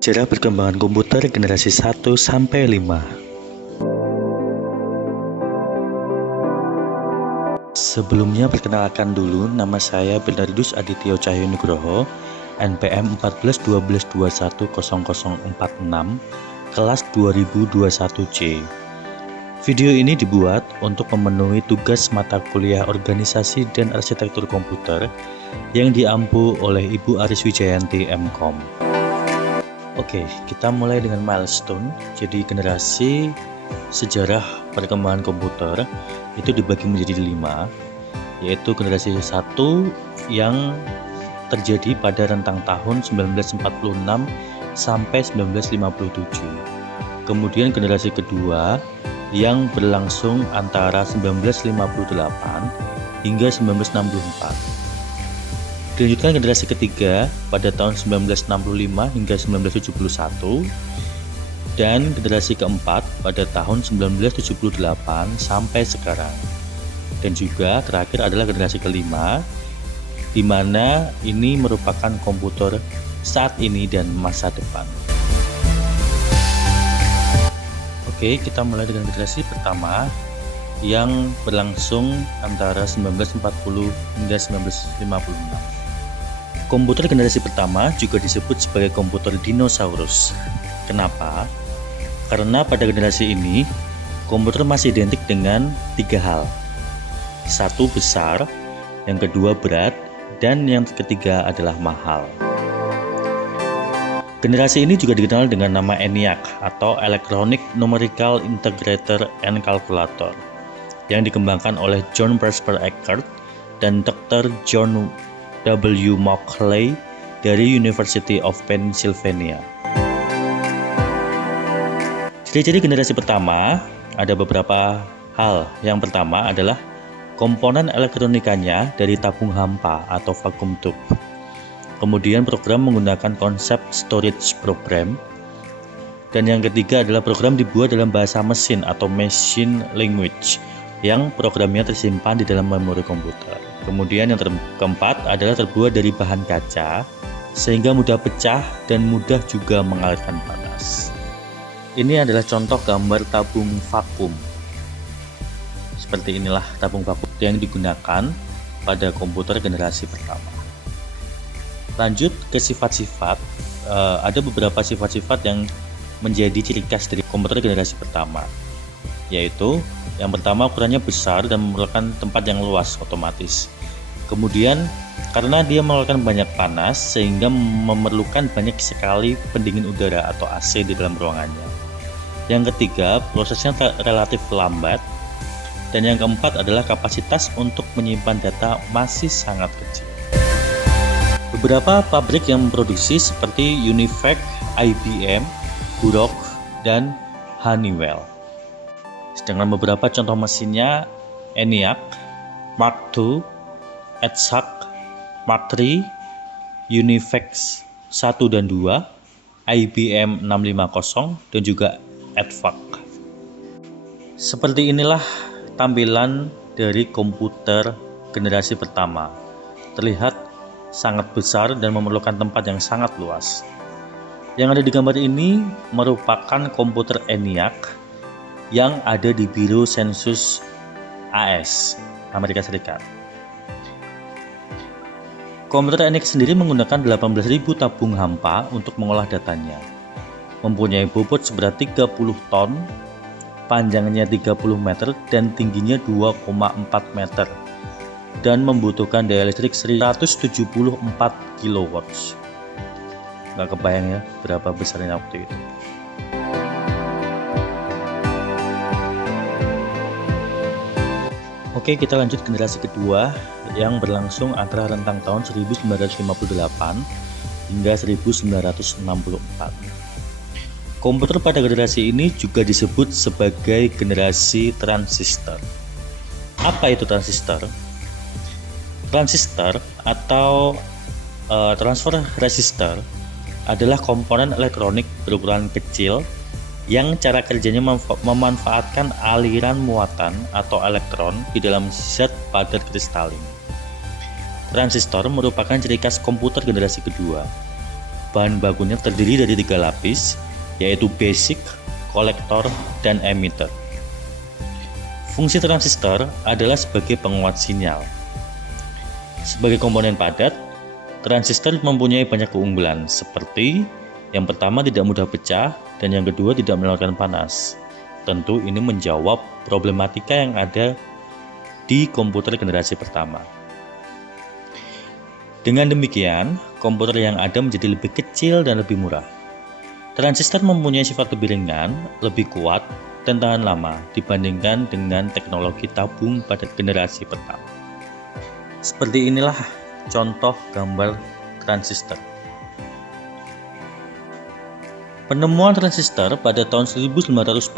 Sejarah perkembangan komputer generasi 1 sampai 5. Sebelumnya perkenalkan dulu, nama saya Bernardus Adityo Cahyo Nugroho, NPM 1412210046, kelas 2021C. Video ini dibuat untuk memenuhi tugas mata kuliah Organisasi dan Arsitektur Komputer yang diampu oleh Ibu Aris Wijayanti MKom. Oke, kita mulai dengan milestone. Jadi generasi sejarah perkembangan komputer itu dibagi menjadi 5, yaitu generasi 1 yang terjadi pada rentang tahun 1946 sampai 1957. Kemudian generasi kedua yang berlangsung antara 1958 hingga 1964. Dilanjutkan generasi ketiga pada tahun 1965 hingga 1971, dan generasi keempat pada tahun 1978 sampai sekarang. Dan juga terakhir adalah generasi kelima, di mana ini merupakan komputer saat ini dan masa depan. Oke, kita mulai dengan generasi pertama yang berlangsung antara 1940 hingga 1956. Komputer generasi pertama juga disebut sebagai komputer dinosaurus. Kenapa? Karena pada generasi ini, komputer masih identik dengan 3 hal. Satu, besar, yang kedua berat, dan yang ketiga adalah mahal. Generasi ini juga dikenal dengan nama ENIAC atau Electronic Numerical Integrator and Calculator, yang dikembangkan oleh John Presper Eckert dan Dr. John W. Mauchly dari University of Pennsylvania. Ciri-ciri generasi pertama ada beberapa hal. Yang pertama adalah komponen elektronikanya dari tabung hampa atau vacuum tube. Kemudian program menggunakan konsep storage program. Dan yang ketiga adalah program dibuat dalam bahasa mesin atau machine language, yang programnya tersimpan di dalam memori komputer. Kemudian yang keempat adalah terbuat dari bahan kaca sehingga mudah pecah dan mudah juga mengalirkan panas. Ini adalah contoh gambar tabung vakum. Seperti inilah tabung vakum yang digunakan pada komputer generasi pertama. Lanjut ke sifat-sifat. Ada beberapa sifat-sifat yang menjadi ciri khas dari komputer generasi pertama, yaitu yang pertama, ukurannya besar dan memerlukan tempat yang luas otomatis. Kemudian karena dia mengeluarkan banyak panas sehingga memerlukan banyak sekali pendingin udara atau AC di dalam ruangannya. Yang ketiga, prosesnya relatif lambat. Dan yang keempat adalah kapasitas untuk menyimpan data masih sangat kecil. Beberapa pabrik yang memproduksi seperti Univac, IBM, Xerox, dan Honeywell. Sedangkan beberapa contoh mesinnya ENIAC, Mark II, EDSAC, Mark III, Univac 1 dan 2, IBM 650, dan juga EDVAC. Seperti inilah tampilan dari komputer generasi pertama. Terlihat sangat besar dan memerlukan tempat yang sangat luas. Yang ada di gambar ini merupakan komputer ENIAC yang ada di Biro Sensus AS, Amerika Serikat. Komputer ENIAC sendiri menggunakan 18.000 tabung hampa untuk mengolah datanya. Mempunyai bobot seberat 30 ton, panjangnya 30 meter dan tingginya 2,4 meter, dan membutuhkan daya listrik 174 kW. Nggak kebayang ya berapa besarnya waktu itu. Oke, kita lanjut generasi kedua yang berlangsung antara rentang tahun 1958 hingga 1964. Komputer pada generasi ini juga disebut sebagai generasi transistor. Apa itu transistor? Transistor atau transfer resistor adalah komponen elektronik berukuran kecil yang cara kerjanya memanfaatkan aliran muatan atau elektron di dalam zat padat kristalin. Transistor merupakan ciri khas komputer generasi kedua. bahan bakunya terdiri dari 3 lapis, yaitu basic, kolektor, dan emitter. Fungsi transistor adalah sebagai penguat sinyal. Sebagai komponen padat, transistor mempunyai banyak keunggulan, seperti yang pertama tidak mudah pecah, dan yang kedua tidak mengeluarkan panas. Tentu ini menjawab problematika yang ada di komputer generasi pertama. Dengan demikian, komputer yang ada menjadi lebih kecil dan lebih murah. Transistor mempunyai sifat lebih ringan, lebih kuat, dan tahan lama dibandingkan dengan teknologi tabung pada generasi pertama. Seperti inilah contoh gambar transistor. Penemuan transistor pada tahun 1948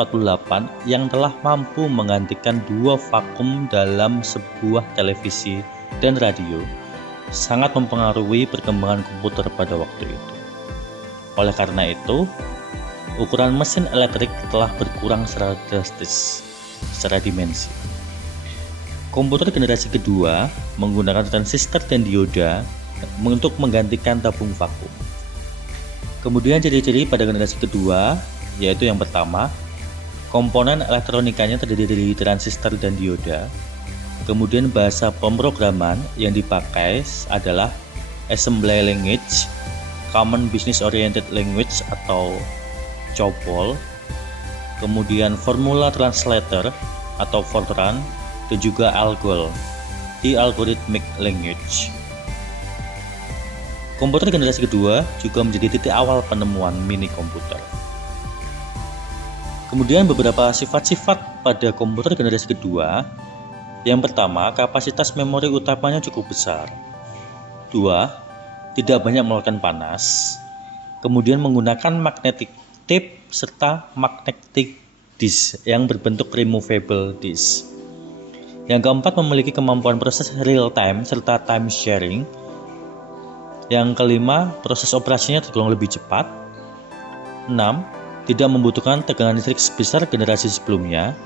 yang telah mampu menggantikan 2 vakum dalam sebuah televisi dan radio sangat mempengaruhi perkembangan komputer pada waktu itu. Oleh karena itu, ukuran mesin elektrik telah berkurang secara drastis secara dimensi. Komputer generasi kedua menggunakan transistor dan dioda untuk menggantikan tabung vakum. Kemudian ciri-ciri pada generasi kedua, yaitu yang pertama, komponen elektronikanya terdiri dari transistor dan dioda. Kemudian bahasa pemrograman yang dipakai adalah Assembly Language, Common Business Oriented Language atau COBOL, kemudian Formula Translator atau Fortran, dan juga ALGOL, The Algorithmic Language. Komputer generasi kedua juga menjadi titik awal penemuan mini komputer. Kemudian beberapa sifat-sifat pada komputer generasi kedua. Yang pertama, kapasitas memori utamanya cukup besar. 2. Tidak banyak mengeluarkan panas. Kemudian menggunakan magnetic tape serta magnetic disk yang berbentuk removable disk. Yang keempat, memiliki kemampuan proses real time serta time sharing. Yang kelima, proses operasinya tergolong lebih cepat. 6. Tidak membutuhkan tegangan listrik sebesar generasi sebelumnya.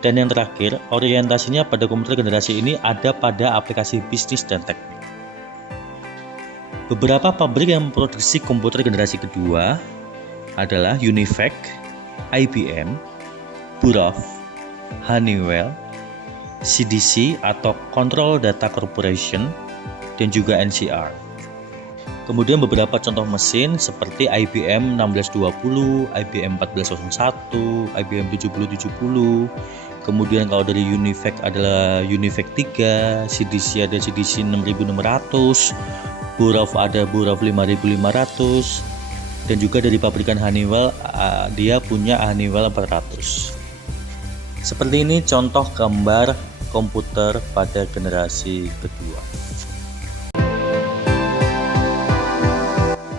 Dan yang terakhir, orientasinya pada komputer generasi ini ada pada aplikasi bisnis dan teknik. Beberapa pabrik yang memproduksi komputer generasi kedua adalah Univac, IBM, Burroughs, Honeywell, CDC atau Control Data Corporation, dan juga NCR. Kemudian beberapa contoh mesin seperti IBM 1620, IBM 1401, IBM 7070. Kemudian kalau dari Univac adalah Univac 3, CDC ada CDC 6600, Burroughs ada Burroughs 5500, dan juga dari pabrikan Honeywell dia punya Honeywell 400. Seperti ini contoh gambar komputer pada generasi kedua.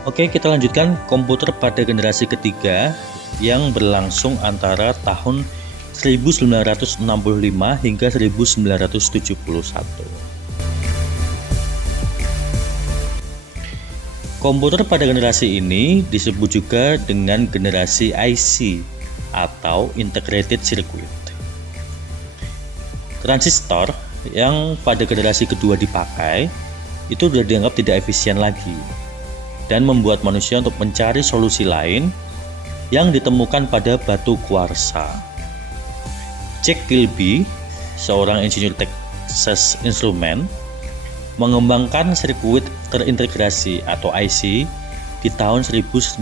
Oke, kita lanjutkan komputer pada generasi ketiga yang berlangsung antara tahun 1965 hingga 1971. Komputer pada generasi ini disebut juga dengan generasi IC atau Integrated Circuit. Transistor yang pada generasi kedua dipakai itu sudah dianggap tidak efisien lagi dan membuat manusia untuk mencari solusi lain yang ditemukan pada batu kuarsa. Jack Kilby, seorang insinyur Texas Instruments, mengembangkan sirkuit terintegrasi atau IC di tahun 1958.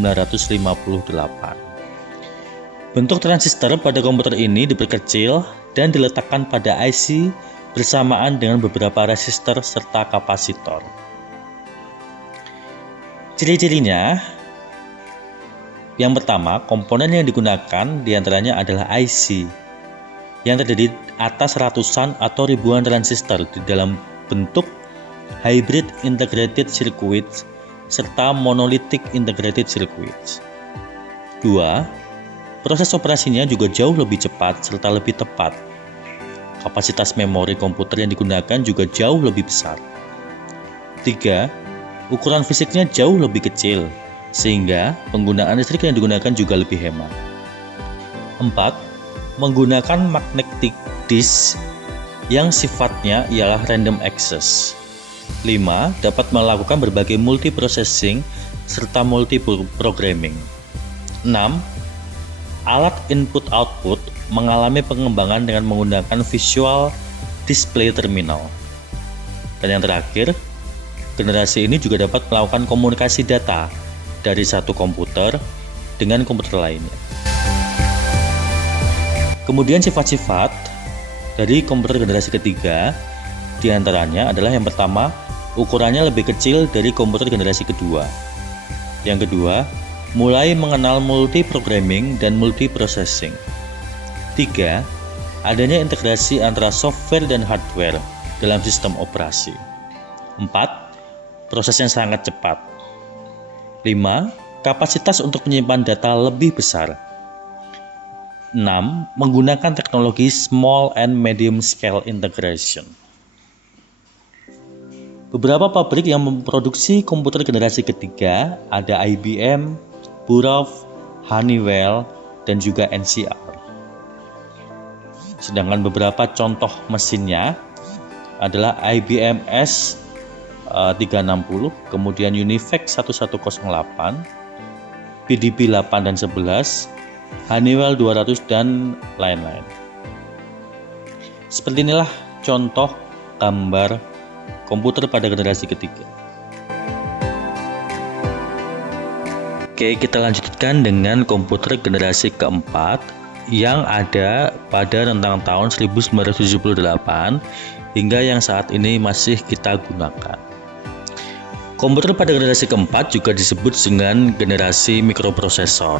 Bentuk transistor pada komputer ini diperkecil dan diletakkan pada IC bersamaan dengan beberapa resistor serta kapasitor. Ciri-cirinya, yang pertama, komponen yang digunakan diantaranya adalah IC yang terdiri atas ratusan atau ribuan transistor di dalam bentuk hybrid integrated circuit serta monolithic integrated circuit. 2. Proses operasinya juga jauh lebih cepat serta lebih tepat. Kapasitas memori komputer yang digunakan juga jauh lebih besar. 3. Ukuran fisiknya jauh lebih kecil sehingga penggunaan listrik yang digunakan juga lebih hemat. 4. Menggunakan magnetic disk yang sifatnya ialah random access. 5. Dapat melakukan berbagai multiprocessing serta multi-programming. 6. Alat input-output mengalami pengembangan dengan menggunakan visual display terminal. Dan yang terakhir, generasi ini juga dapat melakukan komunikasi data dari satu komputer dengan komputer lainnya. Kemudian sifat-sifat dari komputer generasi ketiga diantaranya adalah yang pertama, ukurannya lebih kecil dari komputer generasi kedua. Yang kedua, mulai mengenal multi-programming dan multi-processing. 3. Adanya integrasi antara software dan hardware dalam sistem operasi. 4. Prosesnya sangat cepat. 5. Kapasitas untuk menyimpan data lebih besar. 6. Menggunakan teknologi small and medium scale integration. Beberapa pabrik yang memproduksi komputer generasi ketiga ada IBM, Burroughs, Honeywell, dan juga NCR. Sedangkan beberapa contoh mesinnya adalah IBM S360, kemudian Univac 1108, PDP 8 dan 11, Honeywell 200, dan lain-lain. Seperti inilah contoh gambar komputer pada generasi ketiga. Oke, kita lanjutkan dengan komputer generasi keempat yang ada pada rentang tahun 1978 hingga yang saat ini masih kita gunakan. Komputer pada generasi keempat juga disebut dengan generasi mikroprosesor.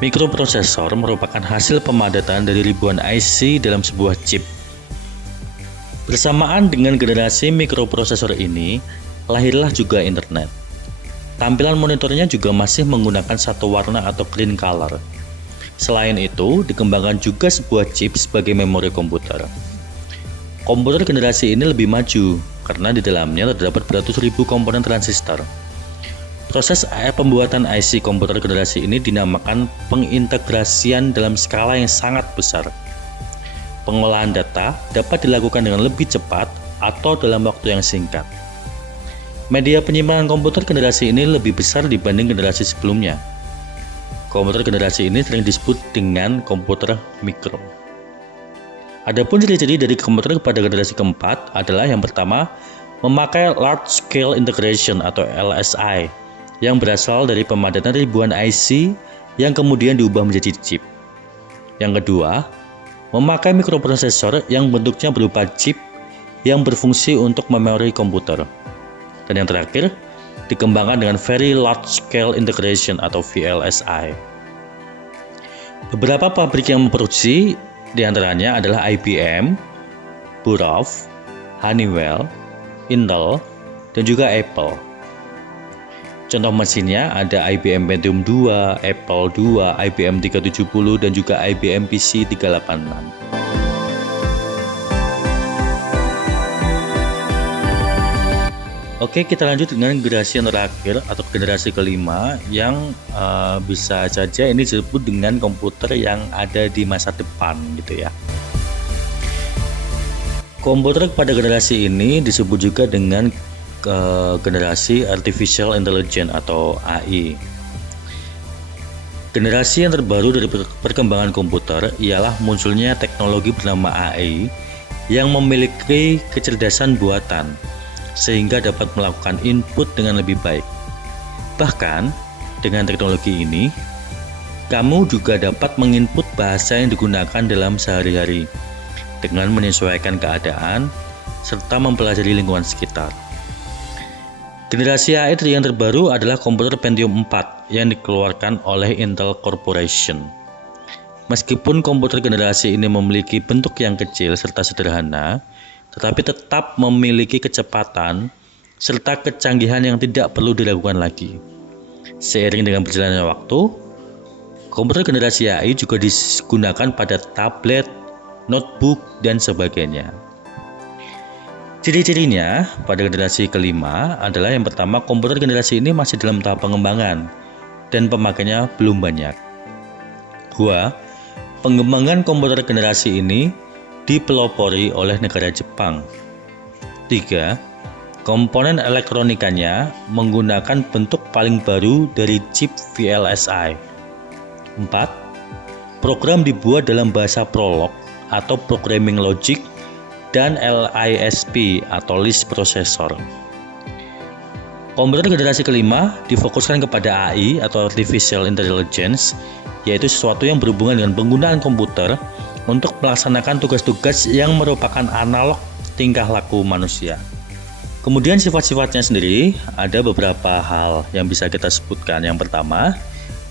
Mikroprosesor merupakan hasil pemadatan dari ribuan IC dalam sebuah chip. Bersamaan dengan generasi mikroprosesor ini, lahirlah juga internet. Tampilan monitornya juga masih menggunakan satu warna atau clean color. Selain itu, dikembangkan juga sebuah chip sebagai memori komputer. Komputer generasi ini lebih maju karena di dalamnya terdapat beratus ribu komponen transistor. Proses pembuatan IC komputer generasi ini dinamakan pengintegrasian dalam skala yang sangat besar. Pengolahan data dapat dilakukan dengan lebih cepat atau dalam waktu yang singkat. Media penyimpanan komputer generasi ini lebih besar dibanding generasi sebelumnya. Komputer generasi ini sering disebut dengan komputer mikro. Adapun ciri-ciri dari komputer pada generasi keempat adalah yang pertama, memakai large scale integration atau LSI yang berasal dari pemadatan ribuan IC yang kemudian diubah menjadi chip. Yang kedua, memakai mikroprosesor yang bentuknya berupa chip yang berfungsi untuk memori komputer. Dan yang terakhir, dikembangkan dengan Very Large Scale Integration atau VLSI. Beberapa pabrik yang memproduksi diantaranya adalah IBM, Burroughs, Honeywell, Intel, dan juga Apple. Contoh mesinnya ada IBM Pentium 2, Apple II, IBM 370, dan juga IBM PC 386. Oke, kita lanjut dengan generasi yang terakhir atau generasi kelima yang bisa saja ini disebut dengan komputer yang ada di masa depan gitu ya. Komputer pada generasi ini disebut juga dengan generasi Artificial Intelligence atau AI. Generasi yang terbaru dari perkembangan komputer ialah munculnya teknologi bernama AI yang memiliki kecerdasan buatan sehingga dapat melakukan input dengan lebih baik. Bahkan, dengan teknologi ini, kamu juga dapat menginput bahasa yang digunakan dalam sehari-hari dengan menyesuaikan keadaan serta mempelajari lingkungan sekitar. Generasi AI yang terbaru adalah komputer Pentium 4 yang dikeluarkan oleh Intel Corporation. Meskipun komputer generasi ini memiliki bentuk yang kecil serta sederhana, tetapi tetap memiliki kecepatan serta kecanggihan yang tidak perlu diragukan lagi. Seiring dengan berjalannya waktu, komputer generasi AI juga digunakan pada tablet, notebook, dan sebagainya. Ciri-cirinya pada generasi kelima adalah yang pertama, komputer generasi ini masih dalam tahap pengembangan dan pemakainya belum banyak. 2. Pengembangan komputer generasi ini dipelopori oleh negara Jepang. 3. Komponen elektronikanya menggunakan bentuk paling baru dari chip VLSI. 4. Program dibuat dalam bahasa Prolog atau Programming Logic dan LISP atau Lisp Processor. Komputer generasi kelima difokuskan kepada AI atau Artificial Intelligence, yaitu sesuatu yang berhubungan dengan penggunaan komputer untuk melaksanakan tugas-tugas yang merupakan analog tingkah laku manusia. Kemudian sifat-sifatnya sendiri, ada beberapa hal yang bisa kita sebutkan. Yang pertama,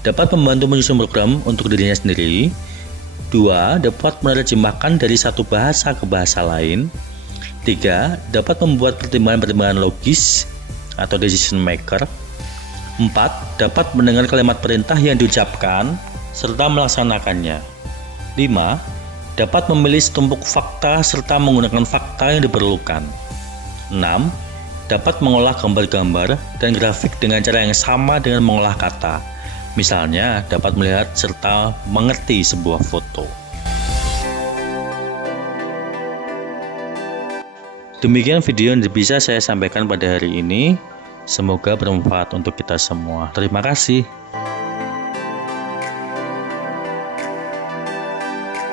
dapat membantu menyusun program untuk dirinya sendiri. 2. Dapat menerjemahkan dari satu bahasa ke bahasa lain. 3. Dapat membuat pertimbangan-pertimbangan logis atau decision maker. 4. Dapat mendengar kalimat perintah yang diucapkan serta melaksanakannya. 5. Dapat memilih setumpuk fakta serta menggunakan fakta yang diperlukan. 6. Dapat mengolah gambar-gambar dan grafik dengan cara yang sama dengan mengolah kata. Misalnya, dapat melihat serta mengerti sebuah foto. Demikian video yang bisa saya sampaikan pada hari ini. Semoga bermanfaat untuk kita semua. Terima kasih.